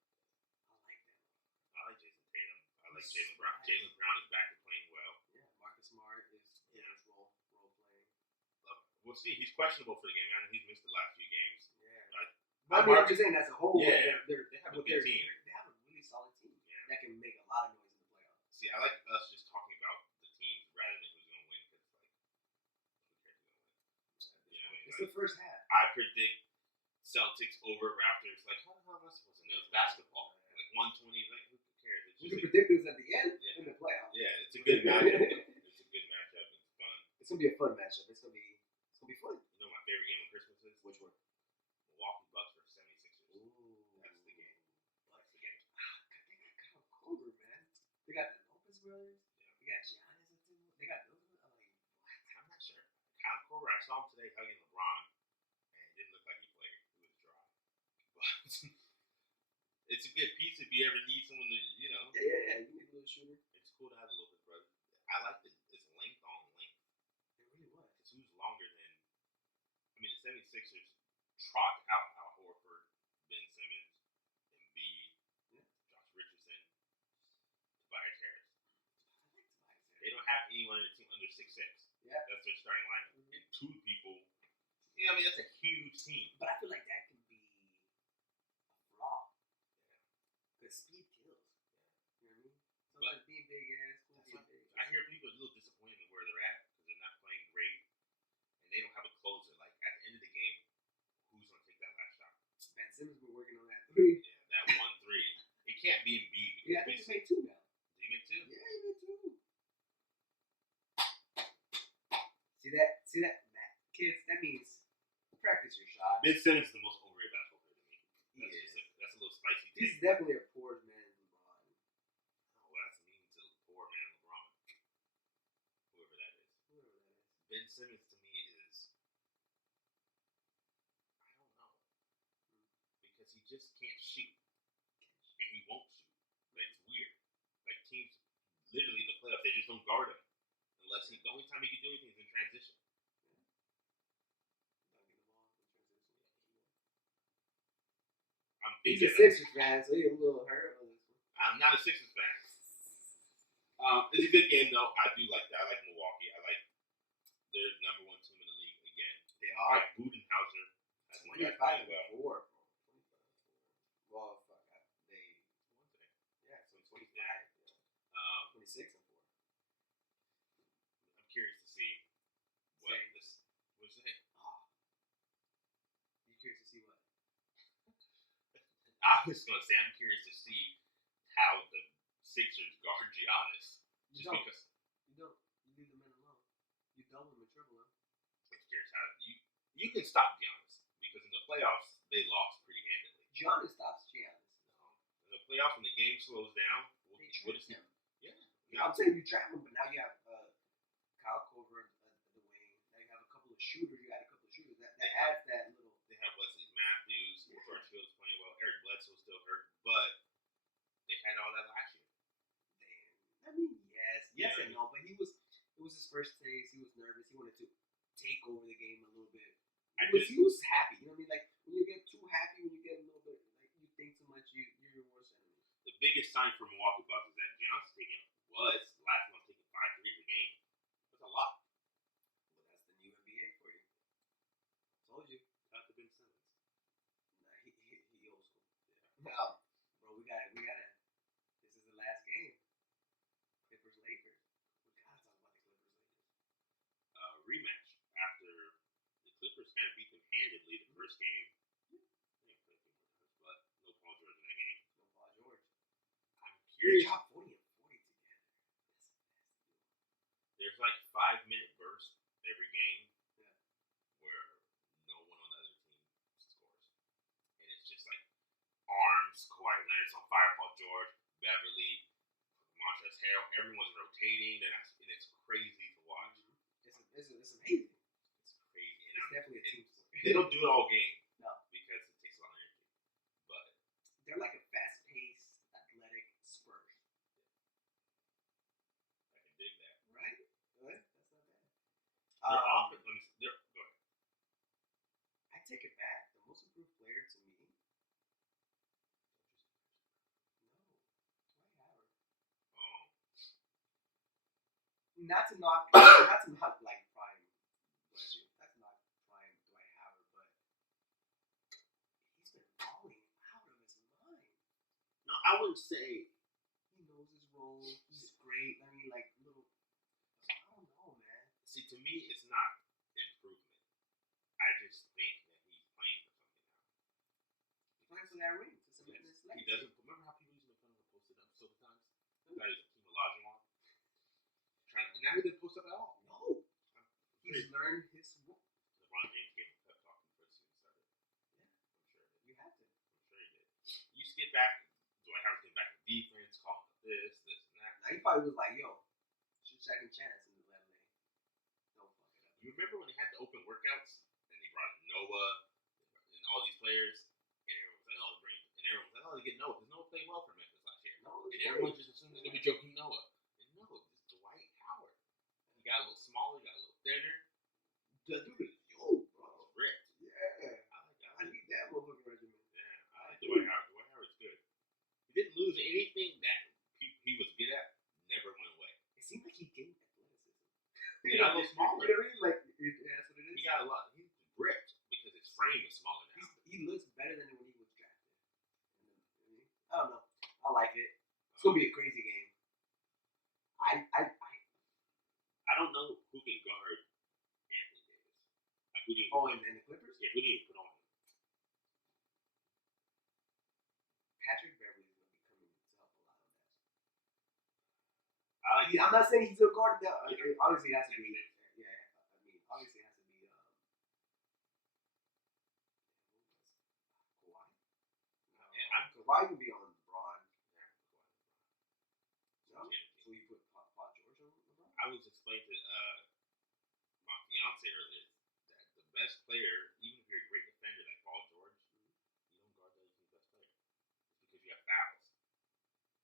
I like Jason Tatum. I like Jaylen Brown. Jaylen Brown is back to playing well. Yeah, Marcus Smart is in his role playing. We'll see. He's questionable for the game. I know he's missed the last few games. Yeah. I'm just saying as a whole. Yeah. They have a good team. They have a really solid team that can make a lot of noise in the playoffs. See, I like us just talking about the teams rather than who's going to win because, who cares who's going to win? It's the first half. I predict Celtics over Raptors. Like, how am I supposed to know? It's basketball. Like 120. Like, who cares? You can predict this at the end in the playoffs. Yeah, it's a good matchup. It's a good matchup. It's fun. It's gonna be a fun matchup. It's gonna be fun. You know my favorite game of Christmas is? Which one? Milwaukee Bucks versus 76ers. Ooh, that's the game. That's the game. They got Kyle Korver, man. They got the Lopez brothers. Yeah. They got Giannis. They got those. I'm like, what? I'm not sure. Kyle Korver, I saw him today hugging LeBron, and it didn't look like he played. He was dry. But it's a good piece if you ever need someone to, Yeah, you need a little shooter. It's cool to have a little bit, brother. I like it's length on length. It really was. Because who's longer than, the 76ers trot out Al Horford, Ben Simmons, Embiid, Josh Richardson, Tobias Harris. I like Tobias Harris. They don't have anyone in the team under 6'6". Yeah. That's their starting lineup. Mm-hmm. And 2 people, that's a huge team. But I feel like that can be a flaw. Because speed kills. You know what I mean? Sometimes being big ass, I hear people are a little disappointed in where they're at because they're not playing great. And they don't have a closer. Like, at the end of the game, who's going to take that last shot? Ben Simmons been working on that 3. Yeah, that 1-3. It can't be Embiid. Yeah, I think he made 2 now. Did he make 2? Yeah, he made 2. See that? Kids, that means practice your shot. Ben Simmons is the most overrated basketball player to me. That's a little spicy. He's definitely a poor man's LeBron. Oh, that's mean to poor man LeBron. Whoever that is. Ben Simmons to me is, I don't know. Because he just can't shoot. And he won't shoot. Like, it's weird. Like, teams, literally in the playoffs, they just don't guard him. Unless the only time he can do anything is in transition. He's a Sixers fan, so he's a little hurt on this one. I'm not a Sixers fan. It's a good game, though. I do like that. I like Milwaukee. I like they're number 1 team in the league again. They are. I like Budenholzer. That's one guy playing well. 25-4, bro. 25-4. Well, fuck. They won today. Yeah, so 25. 26-4. I'm curious to see what this. What's that? You curious to see what? I was going to say, I'm curious to see how the Sixers guard Giannis. You don't. You leave the men alone. You double him and triple him. I'm curious how you can stop Giannis because in the playoffs they lost pretty handily. Giannis stops Giannis. No. In the playoffs, when the game slows down, what is him? Yeah. I'm saying you trap him, but now you have Kyle Korver at the wing. Now you have a couple of shooters. You add a couple of shooters. That adds that little. They have Wesley Matthews. had all that last year. Damn. I mean, yes and no, but it was his first taste. He was nervous. He wanted to take over the game a little bit. He was happy. You know what I mean? Like when you get too happy, when you get a little bit like you think too much, you're your worst enemy. The biggest sign for Milwaukee Bucks is that Giannis was last month taking 5 threes a game. That's a lot. Well, that's the new NBA for you. Told you. Shout out to Ben Simmons. Nah, he old school. Yeah. No, bro, we gotta. This is the last game. Clippers Lakers. We gotta talk about the Clippers Lakers. Rematch after the Clippers kind of beat them handedly the first game. They didn't play a few more times, but no Paul George in that game. No Paul George. I'm curious. They dropped 40 and 40 together. There's like 5-minute bursts every game where no one on the other team scores. And it's just like arms, Kawhi Leonard's on fire, Paul George, Beverly, Montrezl Harrell, everyone's rotating, and it's crazy to watch. It's amazing. It's crazy. And it's definitely a team sport. They don't do it all game. No. Because it takes a lot of energy. But they're like a fast-paced, athletic Spurs. I can dig that. Right? Good. That's not bad. Go ahead. I take it back. The most improved player to me. No, Dwight Howard. Oh. Not to knock like prime. Bless you. Not to knock prime Dwight Howard, but he's been balling out of his mind. No, I wouldn't say he knows his role. He's great. I mean, like little. I don't know, man. See, to me, it's not improvement. I just think that he's playing for something now. He's playing for that ring. To cement his legacy. He doesn't. Remember how people used to make fun of him posted up so many times? That is Hakeem Olajuwon. Now he didn't post up at all. No. He's learned his role. LeBron James gave him a pep talk before the season started. Yeah. I'm sure he did. You have to. I'm sure he did. You skip back. Dwight Howard's getting back to defense, calling up this, and that. Now he probably was like, yo, it's your second chance in the LA. Don't fuck it up. You remember when they had the open workouts and they brought in Noah and all these players, and everyone was like, oh, they get Noah because Noah played well for Memphis last year. And everyone just assumed it's gonna be Joakim Noah. And no, it's Dwight Howard. He got a little smaller, he got a little thinner. The dude is yo, bro. Ripped. Yeah. I need that motherfucking regimen. Yeah, I like Dwight Howard. Dwight Howard's good. He didn't lose anything that he was good at. Never went away. It seemed like he gained athleticism. He got a little smaller. You know what I mean? Like, that's what it is. He got a lot. He's ripped because his frame is smaller now. He looks better than when he was drafted. I don't know. I like it. It's gonna be a crazy game. I don't know who can guard Anthony Davis. Like who do you? And the Clippers? Yeah, who do you put on him? Patrick Beverly is gonna be coming to help a lot on that. I I'm not saying he's a guard now. Obviously, it has to be. Yeah, I mean, obviously, it has to be. Kawhi. No, yeah, Kawhi can be on LeBron. No, so you put Paul George on LeBron. I was explaining to my fiance earlier that the best player, even if you're a great defender like Paul George, you don't guard the other team's best player. It's because you have fouls.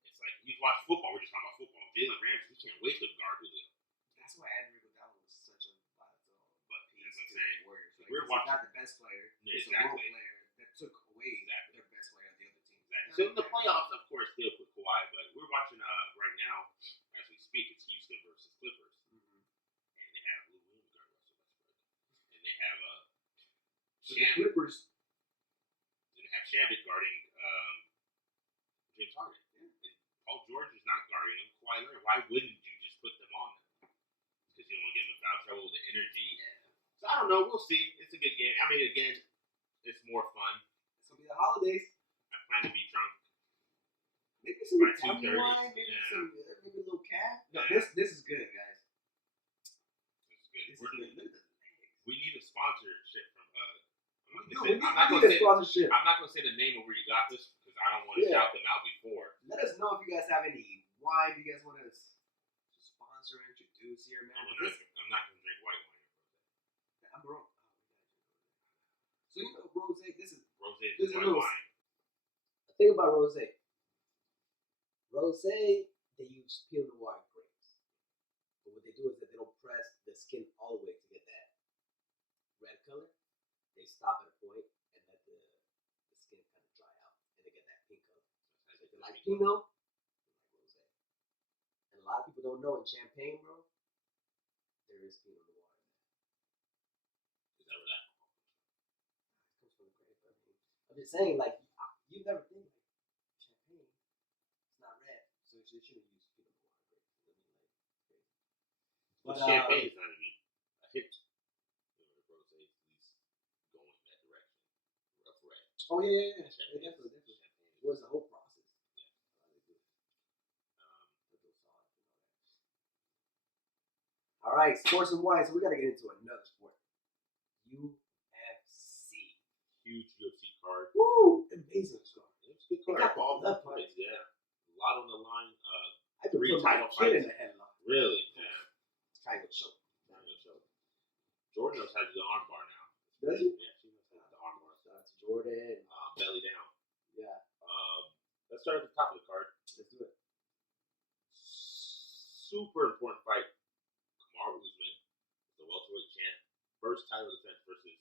It's like you watch football. We're just talking about football. Jalen Ramsey, he can't wait to guard Julio. That's why Andrew Iguodala was such a vital piece that's to the Warriors. Like, we're watching. Not the best player. Yeah, it's a role player that took away their best player on the other team. Exactly. So in the playoffs, of course, they'll put Kawhi, but we're watching right now as we speak. It's Houston versus Clippers, and they have Lou Williams guarding Russell Westbrook, and they have the Clippers. And they have Shamit guarding James Harden. Yeah. And Paul George is not guarding him. Kawhi Leonard. Why wouldn't you just put them on them? Because you don't want to get them in foul trouble, the energy. Yeah. So I don't know. We'll see. It's a good game. I mean, again, it's more fun. It's gonna be the holidays. I plan to be drunk. Maybe some Italian wine, maybe maybe a little cat. No, this is good, guys. It's good. This is good. Look at the legs. We need a sponsorship from we need a sponsorship. I'm not gonna say the name of where you got this because I don't want to shout them out before. Let us know if you guys have any wine you guys want to sponsor, introduce here, man. I'm not gonna drink white wine. Amarone. So you know, rosé. This is white little wine. thing about rosé. Rose, they use Pinot Noir grapes. But what they do is that they don't press the skin all the way to get that red color. They stop at a point and let the skin kind of dry out, and they get that pink color. So if you like Pinot, you like Rose. And a lot of people don't know in Champagne, bro, there is Pinot Noir in there. Is that where that comes from? It comes from the grape. I mean, I'm just saying, like, you never think like Champagne. It's not red, so you shouldn't use Pinot Noir grape. I mean, like, crazy. But Champagne is not even a hit. Rose is at least going in that direction. Rough red. Oh yeah. Definitely. It was the whole process. Yeah. How they do it. All right, sports and wine. So we gotta get into another sport. UFC. Huge UFC card. Woo! Amazing card. It's a good card. All the fights, yeah. A lot on the line. I could 3 put my title kid fights. in the headlock. Really? Yeah. Triangle choke. Jordan knows how to do the arm bar now. Does he? Yeah, she knows how to do the arm bar. Shout out to Jordan. Belly down. Yeah. Let's start at the top of the card. Let's do it. Super important fight. Kamaru Usman, the welterweight champ. First title defense versus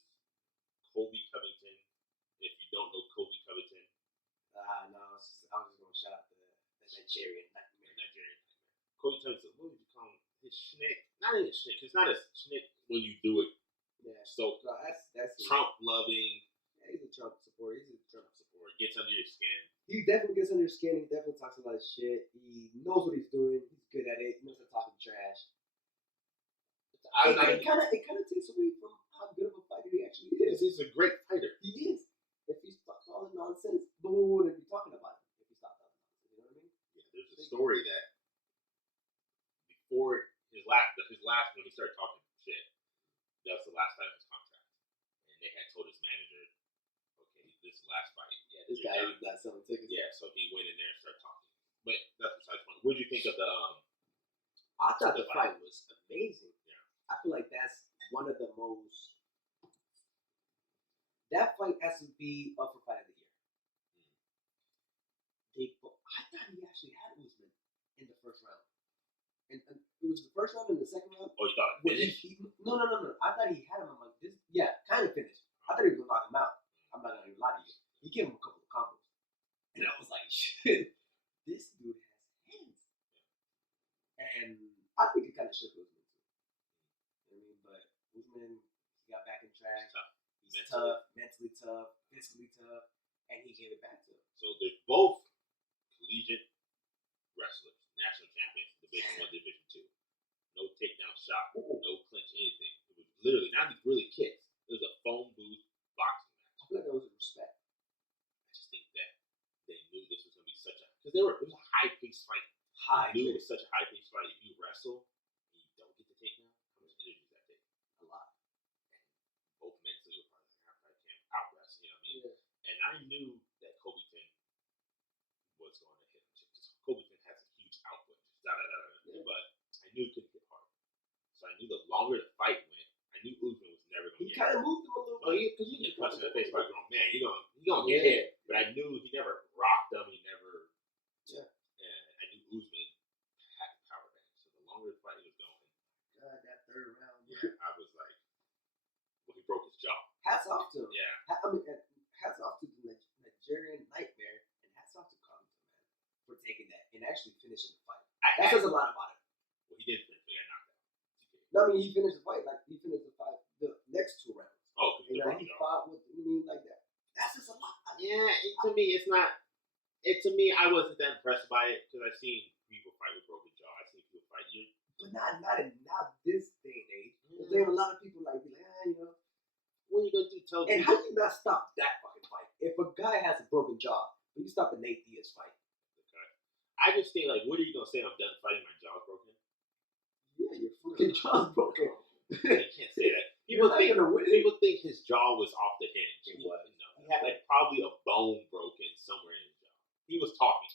Colby Covington. If you don't know Colby Covington. No, I was just going to shout out the Nigerian nightmare. Colby Covington, what would you call him? His schnick. Not even schnick. It's not a schnick when you do it. Yeah. So No, that's Trump loving. Yeah, he's a Trump supporter. Gets under your skin. He definitely gets under your skin. He definitely talks a lot of shit. He knows what he's doing. He's good at it. He knows how to talk trash. It kind of takes away from how good of a fighter he actually is. He's a great fighter. He is. If he stopped calling nonsense, no one wouldn't be talking about him. If he stopped talking nonsense, you know what I mean? Yeah, there's a story that before his last when he started talking shit, that was the last fight of his contract, and they had told his manager, okay, this is the last fight. Yeah, this guy was not selling tickets. Yeah, so he went in there and started talking. But that's besides the point. What did you think of the? I thought the fight was amazing. Yeah. I feel like that's one of the most. That fight has to be up for fight of the year. I thought he actually had Usman in the first round. And it was the first round and the second round. Oh, you thought it finished? No. I thought he had him. I'm like, this. Yeah, kind of finished. I thought he was gonna knock him out. I'm not gonna even lie to you. He gave him a couple of combos, and I was like, shit, this dude has hands. And I think it kind of shook Usman too. You know what I mean? But Usman, he got back in track. He's tough, mentally tough, physically tough, and he gave it back to him. So they're both collegiate wrestlers, national champions, Division 1, Division 2. No takedown shot, no clinch, anything. It was literally not really kicks. It was a phone booth boxing match. I feel like that was a respect. I just think that they knew this was going to be such a because it was a high paced fight. I knew it was such a high paced fight. If you wrestle and you don't get the takedown, how much energy does that take? A lot. And both mentally were probably like, I can't out wrestle. You know what I mean? Yeah. And I knew that Covington was going to hit him because Covington has a huge output. Yeah. But I knew he could hit hard. So I knew the longer the fight went, I knew Usman was never going to get hit. He kind of moved him a little bit. Because you get punched in the face by a grown man. You're going to get hit. But I knew he never rocked him. He never. Yeah. And I knew Usman had the power back. So the longer the fight was going. God, that third round. Yeah, I was like, well, he broke his jaw. Hats off to him. Yeah. Hats off to the Nigerian nightmare, and hats off to Covington, man, for taking that and actually finishing the fight. That says a lot about it. Well, he did finish. He got knocked out. No, I mean, he finished the fight. Like, he finished the fight the next 2 rounds. Oh, he fought with, like that. That's just a lot. Yeah, to me, it's not. To me, I wasn't that impressed by it because I've seen people fight with broken jaw. I've seen people fight you. But not this day and age. There are a lot of people like, be like, you know. What are you going to do? And how do you not stop that fucking fight? If a guy has a broken jaw, but you stop a Nate Diaz fight. Okay. I just think, like, what are you going to say? I'm done fighting, my jaw's broken? Yeah, your fucking jaw's broken. You can't say that. People think his jaw was off the hinge. It was. No, he had like probably a bone broken somewhere in his jaw. He was talking.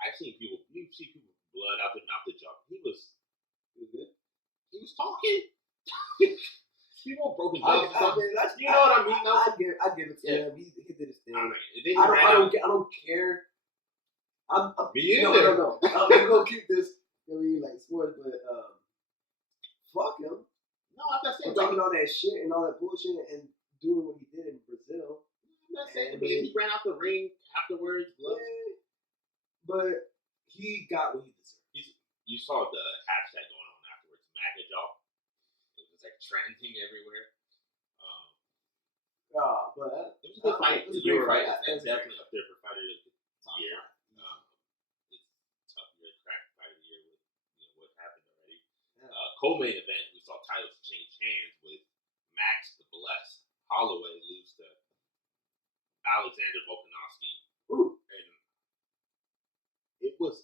I've seen people. You see people with blood out their mouth, the jaw. He was good. He was talking. People broken jaws. You know what I mean? No? I give it to him. He did his thing. I don't care. No. I'm gonna keep this. I mean, like sports, but fuck him. No, I'm not saying talking all that shit and all that bullshit and doing what he did in Brazil. I'm not saying, but he ran out the ring afterwards. Yeah, but he got what he deserved. You saw the hashtag going on afterwards, MAGA jaw. It was like trending everywhere. But it was a good fight. You were right. It's definitely up there for fighter of the year. It's tough year, crack fighter of the year with what happened already. Co-main event, we saw titles change hands with Max the Blessed Holloway lose to Alexander Volkanovski. Ooh. And it was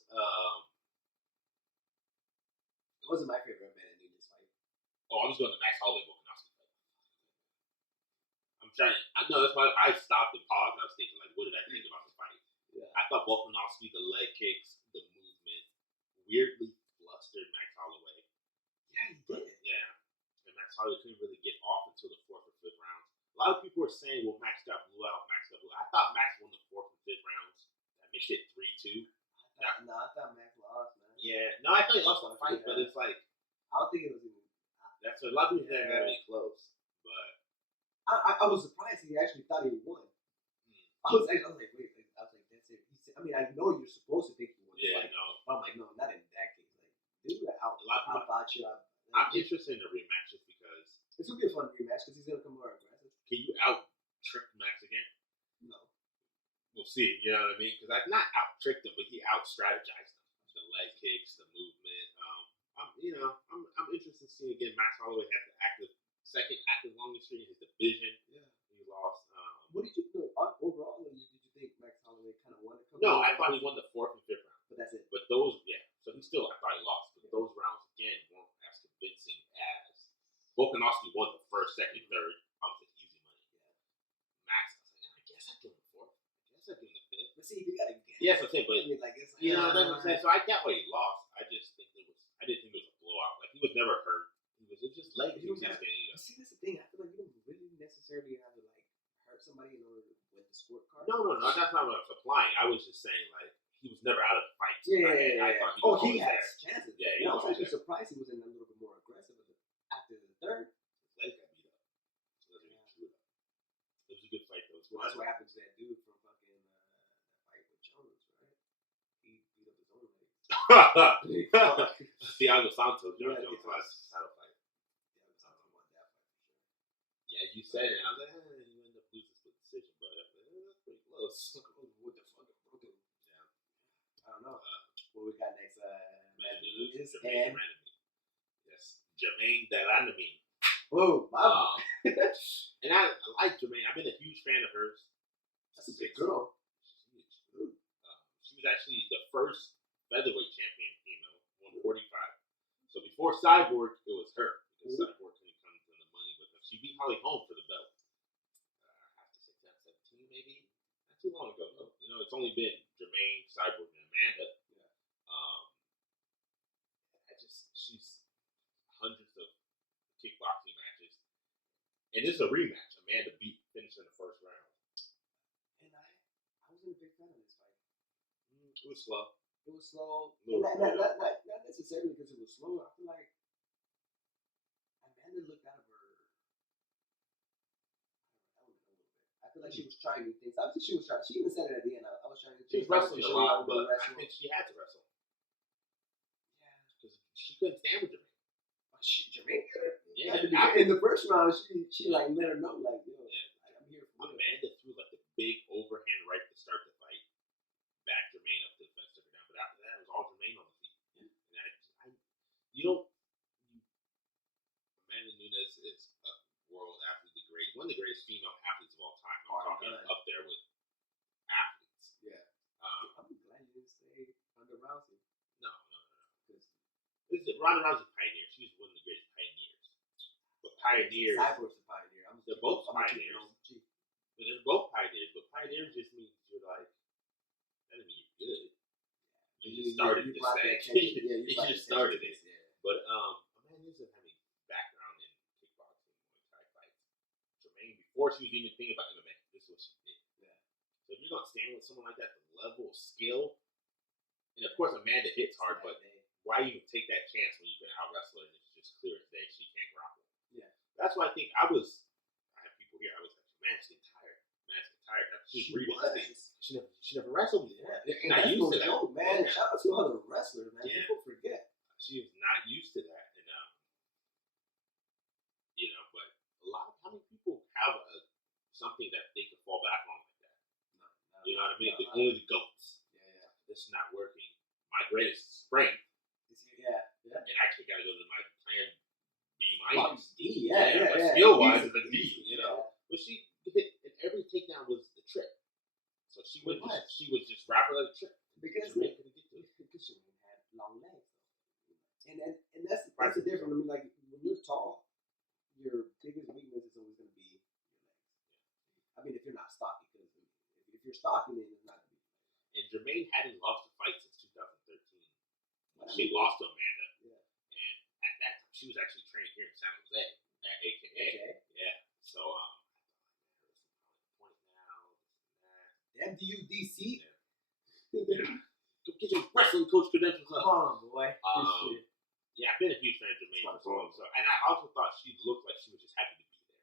it wasn't my favorite man in this fight. Oh, I was going to Max Holloway Volkanovski fight. No, that's why I stopped and paused. I was thinking, like, what did I think about the fight? Yeah. I thought Volkanovski, the leg kicks, the movement, weirdly flustered Max Holloway. Yeah, he did. Yeah. And Max Holloway couldn't really get off until the 4th or 5th rounds. A lot of people were saying, well, Max got blew out. I thought Max won the 4th and 5th rounds. That makes it 3-2. I thought Max lost, man. Yeah. No, I thought he lost the fight, but it's like... I don't think it was even... That's what a lot of people said, really close. But... I was surprised he actually thought he won. I was like, wait. I was like, that's it. I know you're supposed to think he won. Yeah, like, no. But I'm like, no, not in that case. Like, dude, I'll bought you. I'm interested in the rematch just because it's gonna be a fun rematch because he's gonna come more aggressive. Can you out trick Max again? No. We'll see. You know what I mean? Because I've not out tricked him, but he out strategized him. The leg kicks, the movement. I'm interested in seeing again. Max Holloway had the second active longest streak in his division. Yeah, he lost. What did you think overall? Did you think Max Holloway kind of won? No, I thought he won the 4th and 5th round. But that's it. But those, yeah. So he still, I thought he lost. But those rounds again weren't as convincing as Volkanovski won the 1st, 2nd, 3rd. Obviously, easy money. Yeah. Max, I was like, I guess I'd give him the 4th. I guess I'd give him the 5th. But see, you gotta get. Yes, I'm saying, but it's like, that's what I'm saying. So I get why he lost. I didn't think it was a blowout. Like he was never hurt. It was just leg kicks. See, that's the thing. I feel like you don't really necessarily have to like hurt somebody in order to win the scorecard. No. That's not what I'm supplying. I was just saying like he was never out of the fight. Yeah. He has chances. Yeah, I was actually surprised he was in a little bit more aggressive after the 3rd. His legs got beat up. It was a good fight though. Well, that's what happened to that dude from fucking that fight with Jones, right? He beat up his own leg. Thiago Santos, Jones last title fight. Yeah, you said it. I was like, you end up losing the decision, but that's pretty close. What the fuck? Yeah. I don't know. What we got next? Jermaine. Yes, Jermaine Delanamine. Oh, and I like Jermaine. I've been a huge fan of hers. That's a big girl. She was actually the first featherweight champion female, 145. So before Cyborg, it was her. Because Cyborg couldn't come to the money with her. She beat Holly Holm for the belt. I have to say 2017 maybe. Not too long ago though. It's only been Jermaine, Cyborg, and Amanda. Yeah. She's hundreds of kickboxing matches, and this is a rematch. Amanda finished in the 1st round. And I wasn't a big fan of this fight. It was slow. Not necessarily because it was slow. I feel like Amanda looked out of her element a little bit. I feel like she was trying new things. Obviously, she was trying. She even said it at the end. I was trying to. She was wrestling a lot, but I think she had to wrestle. Yeah, because she couldn't stand with Jermaine. Jermaine did it. Yeah. In the 1st round, she like let her know like, yo, I'm here for Amanda threw like the big overhand right to start the fight. Back Jermaine up to the fence, took her down. But after that, it was all Jermaine on the feet. Yeah. And Amanda Nunes is a world athlete, one of the greatest female athletes of all time. I'm talking up there with athletes. Yeah. I'm glad you didn't say Ronda Rousey. No. Ronda Rousey's pioneer. She's one of the greatest pioneers. But pioneers. Cyborg's a pioneer. They're both pioneers. They're both pioneers, but pioneers just means you're like, that doesn't mean you're good. You just started this thing. You just started it. Yeah. But Amanda doesn't have any background in kickboxing or Muay Thai fights. Jermaine, before she was even thinking about MMA, this is what she did. Yeah. So if you're gonna stand with someone like that, the level of skill And of course, Amanda hits hard, but why even take that chance when you can out wrestle her and it's just clear as day she can't grapple? Yeah. That's why I think I have people here, I was like, man, she's getting tired. She's she never wrestled before. Yeah. She's not used to that. Joke, man. Yeah. Shout out to other wrestlers, man. Yeah. People forget. She is not used to that. And, but how many people have something that they can fall back on like that? You know what I mean? Only the goats. Yeah. This is not working. My greatest strength. Yeah. And actually got to go to my plan B-. D, yeah. Skill-wise, it's a D, But she hit, and every takedown was the trick. So she was just rapper like a trick. Because she had long legs. And that's the difference. I mean, like, when you're tall, your biggest weakness is always going to be your legs. I mean, if you're not stocky, because if you're stocky, then it's not going to be. And Jermaine hadn't lost a fight since 2013. She lost to Amanda. Yeah. And at that time, she was actually training here in San Jose at AKA. Yeah. So, MDUDC? Yeah. Get your wrestling coach credentials up. Come on, boy. Yeah, I've been a huge fan of Jermaine for so long. And I also thought she looked like she was just happy to be there.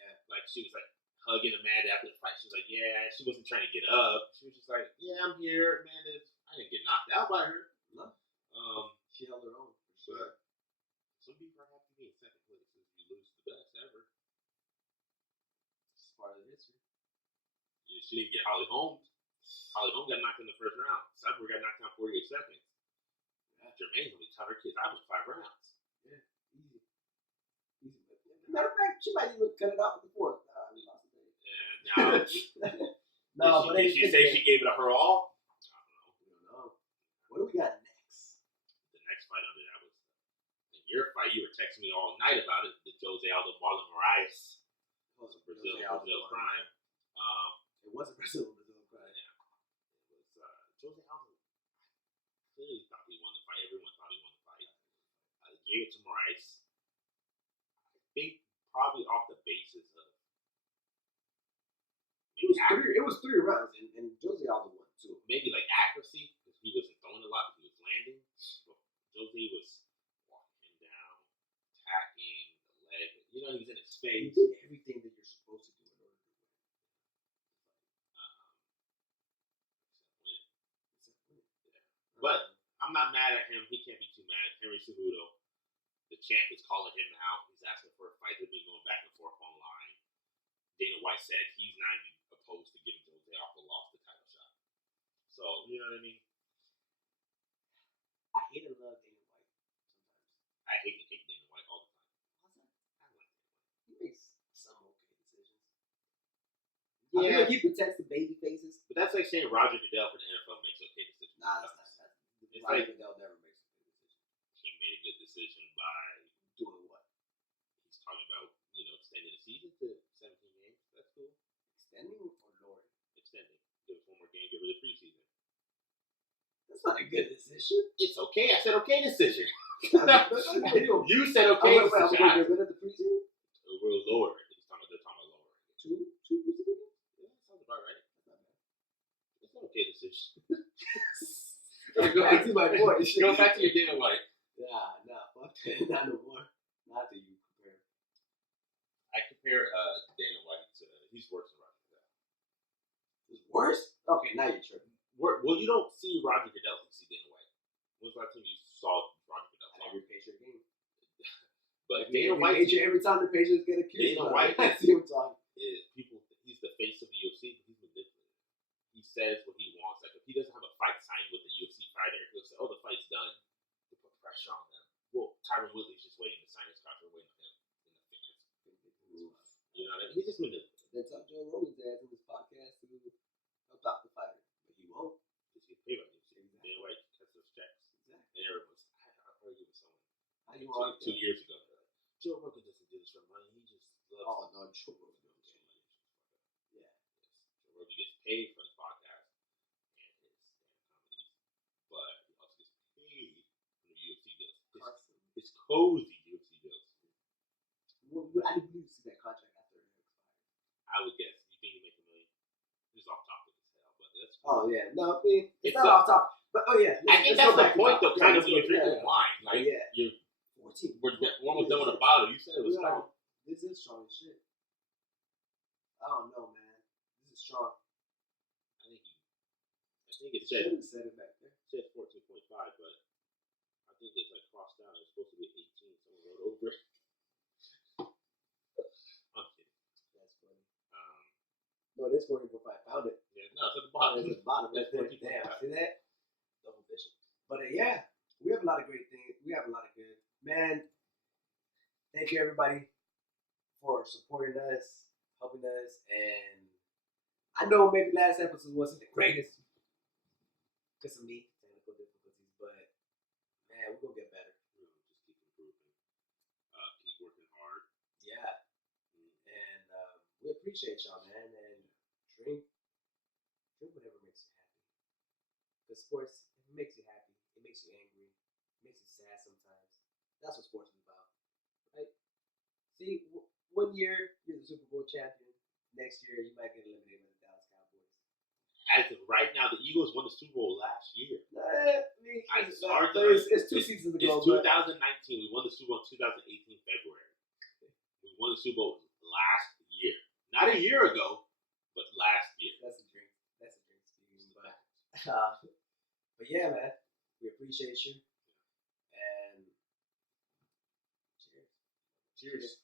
Yeah. Like, she was like hugging Amanda after the fight. She was like, yeah. She wasn't trying to get up. She was just like, yeah, I'm here. I didn't get knocked out by her. No. She held her own. For sure. Some people are happy to be in second place if you lose the best ever. It's part of the history. Yeah, she didn't get Holly Holm. Holly Holm got knocked in the first round. Cyborg got knocked down 48 seconds. Yeah. Jermaine's only taught her kids, I went 5 rounds. Yeah, easy. Matter of fact, she might even cut it out with the fourth. No, did she say she gave it her all? I don't know. What do we got next? The next fight under that was your fight. You were texting me all night about it. The Jose Aldo Marlon Moraes. It was a Brazil crime. It was a Brazil crime. Yeah. It was Jose Aldo. Clearly thought he won the fight. Everyone thought he won the fight. He gave it to Moraes. I think probably off the basis of. It was 3 rounds, and Jose Aldo won too. Maybe like accuracy, because he wasn't throwing a lot, but he was landing. So Jose was walking him down, attacking the leg. He was in his face. He did everything that you're supposed to do in order to win. Yeah. But I'm not mad at him. He can't be too mad. Henry Cejudo, the champ, is calling him out. He's asking for a fight. They've been going back and forth online. Dana White said he's not even opposed to giving Jose Aldo the title shot. So, you know what I mean? I hate and love Dana White sometimes. I hate Dana White all the time. How's that? I like Dana White. He makes some okay decisions. Yeah. I feel like he protects the baby faces. But that's like saying Roger Goodell for the NFL makes okay decisions. Nah, that's not. Roger Goodell never makes a good decision. He made a good decision by doing what? He's talking about, extending the season to 17 games. That's cool. Extending or lowering? Extending. Give us one more game. Get rid of the preseason. That's not a good decision. It's okay. I said okay decision. You said We're okay decision. get rid of the preseason? We're lower. They're talking about lowering. Two preseason? Yeah, sounds about right. That's not bad. It's an okay decision. Go back to my boy. Go back to your Dana White. Nah, fuck that. Not no more. Not that you compare. I compare Dana White to, he's worse than Roger Goodell. He's worse? Okay, now you're tripping. Well, you don't see Roger Goodell, you see Dana White. When's the last time you saw Roger Goodell? Every patient game. But Dana White, every time the patients get accused, Dana White I see him talking. He's the face of the UFC, but he's manipulative. He says what he wants. Like, if he doesn't have a fight signed with a UFC fighter, he'll say, "Oh, the fight's done," to put pressure on them. Well, Tyron Woodley's just waiting to sign his contract, waiting on him in the fans. You know what I mean? He's just manipulative. That's how Joe Rogan's ass in his podcast to help out the fighter, but he won't. Just get paid by the UFC. Dana White cuts those checks. Exactly. And I heard it with someone 2 years ago. Joe Rogan doesn't do this for money. He just loves. Oh no, Joe Rogan doesn't do money. Yeah. Joe Rogan gets paid for his podcast and his comedies, but he also gets paid from the UFC deals. It's cozy UFC deals. Well, I didn't even see that contract after it expired. I would guess. You think he make $1 million? This is off topic as hell, but that's. Oh yeah, no, it's not off topic. But I think that's the point, though. Kind of when you're drinking wine, like you're 14. we're almost done with a bottle. You said it was strong. This is strong as shit. I don't know, man. This is strong. I think it said Shouldn't have said it back there. It says 14.5, but I think it's like crossed out. It's supposed to be 18. Someone wrote over it. I'm kidding. That's funny. No, this 14.5. Found it. Yeah, no, it's at the bottom. It's at the bottom. That's it. Damn, see that? Double vision. But we have a lot of great things. We have a lot of good. Man, thank you everybody for supporting us, helping us, and I know maybe last episode wasn't the greatest because of me, technical difficulties, but man, we're gonna get better. Just keep improving. Keep working hard. Yeah. And we appreciate y'all, man. And drink whatever makes you happy. Because sports, it makes you happy. It makes you angry. It makes you sad sometimes. That's what sports is about, right? See, 1 year you're the Super Bowl champion. Next year you might get eliminated by the Dallas Cowboys. As of right now, the Eagles won the Super Bowl last year. It's 2 seasons ago. It's 2019. We won the Super Bowl in 2018 February. We won the Super Bowl last year. Not a year ago, but last year. That's a drink. But yeah, man, we appreciate you. And cheers.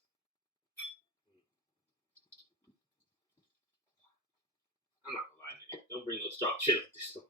I'm not gonna lie, man. Don't bring no strong shit like this.